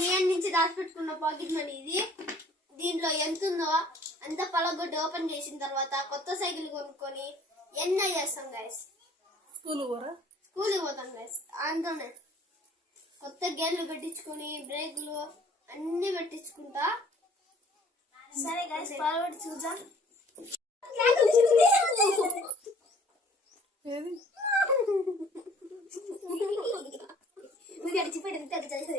One నుంచి దాచిపెట్టుకున్న pocket money ఇది. దీంట్లో ఎంత ఉందో అంత పలగొట్టి ఓపెన్ చేసిన తర్వాత కొత్త సైకిల్ కొనుక్కొని ఎన్నో చేస్తాం గైస్ స్కూల్ పోరా? పోతాం గైస్ అంతనే కొత్త గేర్లు పెట్టించుకొని బ్రేకులు అన్ని పెట్టించుకుంటా. సరే గైస్ పలగొట్టి చూద్దాం. నువ్వు గడిచిపోయింది చదివి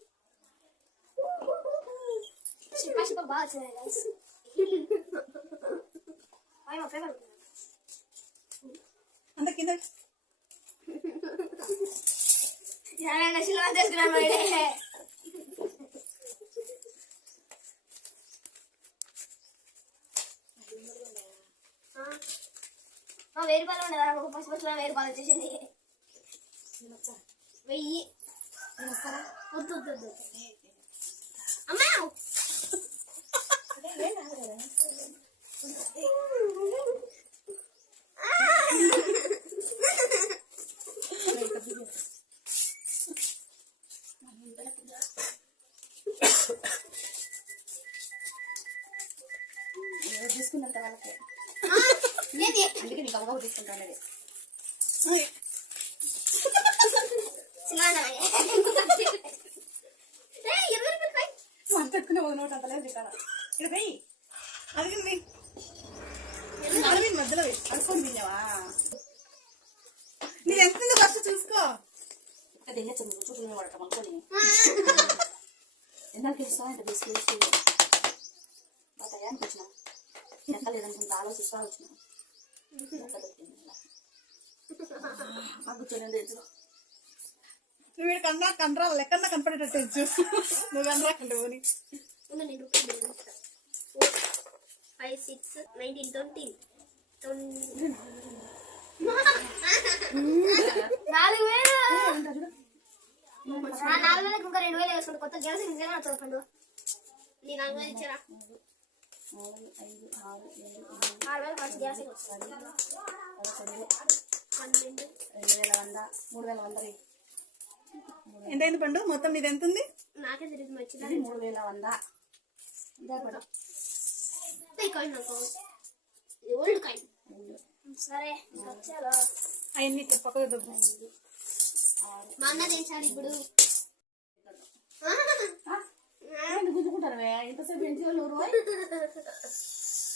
She might go wild today, guys. I am a favorite. అంత కింద చాలా నశలో తీసుకున్నాను వెయ్యి రూపాయలు ఉండదా ఒక పసి పసులో వెయ్యి రూపాయలు వచ్చేసింది వెయ్యి వద్దు అమ్మా తీసుకున్నంత వాళ్ళకి అందుకే నీకు అవగాహన తీసుకుంటాను అది ఇరవై రూపాయలు నోట్ అంతలేదు ఇక్కడ ఇక్కడ పోయి అదిగింది అరవింద్ మధ్యలో వెయ్యి. అనుకోని తిన్నావా నీది ఎంత ఫస్ట్ చూసుకో. అనుకోని ఎందుకు మా టయానికి వచ్చిన లేదనుకుంటే ఆలోచిస్తా వచ్చిన. నువ్వు కండ్రా లెక్కన్నా కనపడేటట్టు ఇచ్చు నువ్వు కనరా కంటే నేను ఫైవ్ సిక్స్ నైన్టీన్ ట్వంటీ నాలుగు వేలు నాలుగు వేలకు ఇంకా రెండు వేలు వేసుకోండి కొత్త గ్యాస్ ఇంకేనా చూపండు నీ నాలుగు వేలు ఇచ్చారా ఆరు వేలు ఫస్ట్ గ్యాస్ పన్నెండు రెండు వేల వంద మూడు వేల వంద వెయ్యి. ఎంత అయింది పండు? మొత్తం నీది ఎంత ఉంది నాకే తెలియదు ఇది మూడు వేల వంద. ఇదే పడు. కాయిన్ ఓల్డ్ సరే అవన్నీ పక్కకు. మా అన్న తెచ్చాడు ఇప్పుడు గుంజుకుంటారు ఇంటి వాళ్ళు ఊరు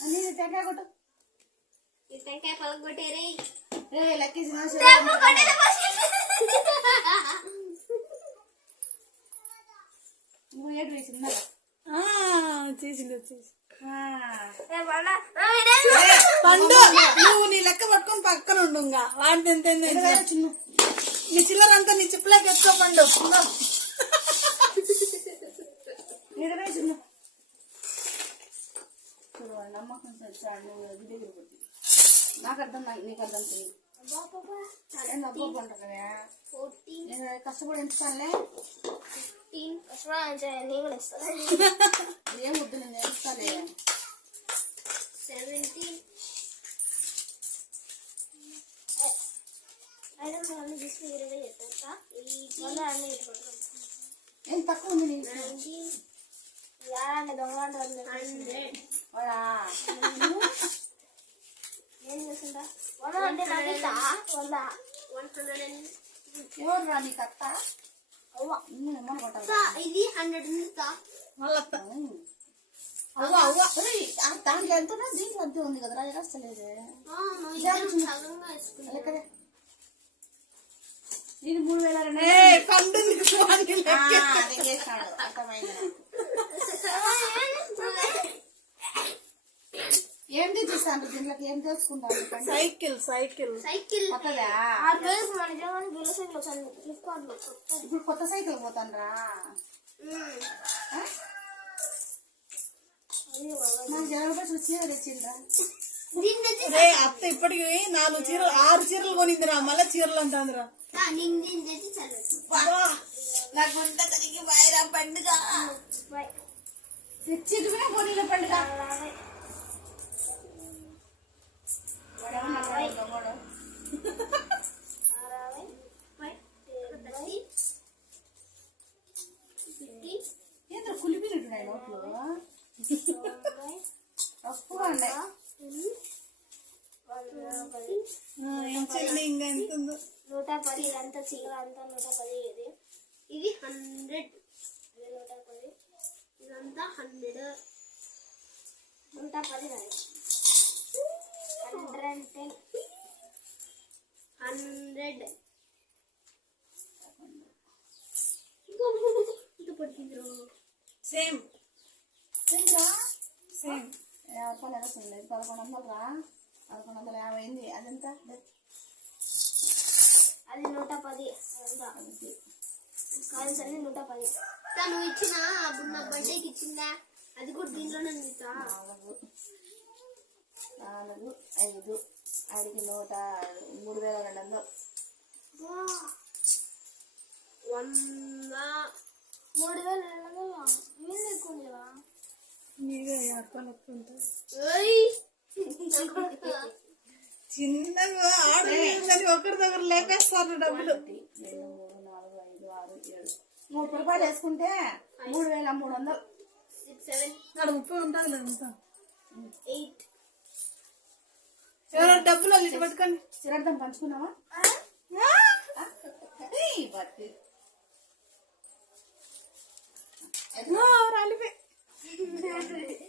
అన్ని టెంకాయ కొట్టు. ఈ టెంకాయ పలగొట్టేరే ఏ లెక్కేసి నువ్వు ఏడు వేసి ఉన్నావా? ఆ, చేసింది వచ్చేసి పండు నువ్వు నీ లెక్క పట్టుకొని పక్కన ఉండు ఇంకా వాడిని ఎంత ఎంత ఎంత. ఇరవై చిన్న నీ చిల్లర అంతా నీ చిప్పులోకి ఎత్తుకో పండు ఇంగో. ఇరవై చిన్న చూడు వాడి నమ్మకం తెచ్చాడు నువ్వు ఇది దగ్గర కొట్టి నాకు అర్థం నాకు నీకు అర్థం తెలియదు ఏం అబ్బో అంటారా ఫోర్టీన్ నేను కష్టపడి ఎంచుకోలే ఫిఫ్టీన్ నేను కూడా ఇస్తాను ఏం వద్దు నేను ఎంచుకోలే సెవెంటీన్ ఏం తక్కువ ఉంది ఏం చేస్తుందా వంద అంటే ఎవరు రా ఇది హండ్రెడ్ దాంట్లో ఎంత దీంట్లో ఉంది కదరా వేసుకున్నా లెక్కదే ఇది మూడు వేల రెండు ఏ తెచ్చిస్తాను దీంట్లోకి ఏం తెలుసుకుంటాను సైకిల్ సైకిల్. సైకిల్. ఇప్పుడు కొత్త సైకిల్ పోతాను రా ఆ? నాకు జరగబో చూసి అత్త ఇప్పటికి నాలుగు చీరలు ఆరు చీరలు కొనిందిరా మళ్ళీ చీరలు అంటాందిరా. నాకు వంట కలిగి బాయిరా పండుగ. బాయ్ తెచ్చిట్టుకునే పోనీల పండుగ. ఏంద్ర కులిపినట్టున్నాయి తొంభై తక్కువ ఉన్నాయి. ఇంకా ఎంత ఉందో? నూట పది ఇదంతా చీర అంతా నూట పది ఇది. ఇది హండ్రెడ్. ఇది నూట పది. ఇదంతా హండ్రెడ్. నూట పది హండ్రెడ్ టెన్. హండ్రెడ్. పడుతుంది సేమ్. సేమ్. పదకొండు వందలు రా. పదకొండు వందల యాభై అయింది. అదెంత? అది నూట పది. కాయిన్స్ అన్ని నూట పది. తను ఇచ్చిన? అప్పుడు నా బర్త్డేకి ఇచ్చిందా? అది కూడా దీంట్లోనే ఇస్తా నాలుగు నాలుగు ఐదు ఐదుకి నూట మూడు వేల రెండు వందలు. వంద మూడు వేల రెండు వందలు? మీరు ఎక్కువ లేవా మీరే రూపాయలు ఎక్కువ! చిన్నగా ఆడుకుందని ఒకరి దగ్గర లేపేస్తారు డబ్బులు. మూడు రూపాయలు వేసుకుంటే మూడు వేల మూడు వందలు. ఆడ ముప్పై ఉంటుంది అంతా ఎయిట్. ఎవరో డబ్బులు ఇటు పట్టుకోండి. చిరడదాం పంచుకున్నావా? రాలిపోయి.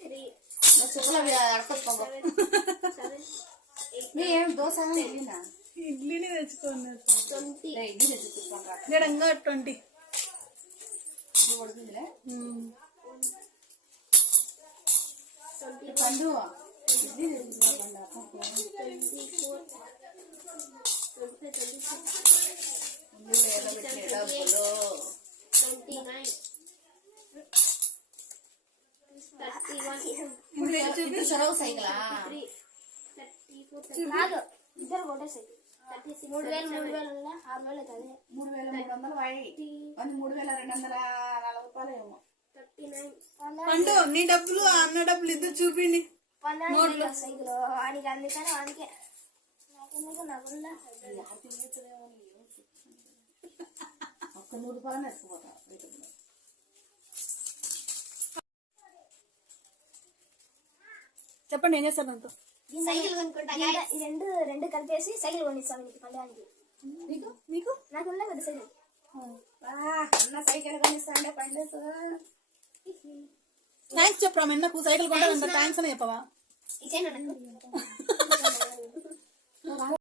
త్రీ. నా ఏం దోశ? వెళ్ళినా ఇడ్లీని తెచ్చుకున్నారు ట్వంటీ. ఇడ్లీ తెచ్చుకుంటాం జడంగా ట్వంటీ. ఇది ఉడికిందిలే ట్వంటీ పండు. ఇడ్లీ తెచ్చుకుంటాం twenty four. Twenty five twenty six ఉల్లిలో ఎర్రబెట్టిన డబ్బులు ట్వంటీ నైన్. థర్టీ వన్ ఇప్పుడు చొరవ సైకిలా త్రీ థర్టీ ఫోర్ కాదు ఇద్దరు మూడు వేలు మూడు వేలు ఉందా? ఆరు వేలు అవుతుంది. మూడు వేల మూడు వందలు వాయి. అది మూడు వేల రెండు వందల నలభై రూపాయలు ఏమో. Thirty nine. పండు నీ డబ్బులు అన్న డబ్బులు ఇద్దరు చూపిండి. పన్నెండు సైకిల్ అందుకని నాకెందుకు ఒక్క నూరు రూపాయలు చెప్పండి ఏం చేస్తారు దాంతో సైకిల్ కొనుక్కుంటా ఈ రెండు రెండు కలిపేసి సైకిల్ కొనిస్తాం నీకు పండుగకి నీకు నీకు నాకు ఉందా పెద్ద సైకిల్. అన్న సైకిల్ కొనిస్తాండే పండుగ. థ్యాంక్స్ చెప్పరా మెన్నకు సైకిల్ కొంటానంట థ్యాంక్స్ అని చెప్పవా? ఇచ్చేయండి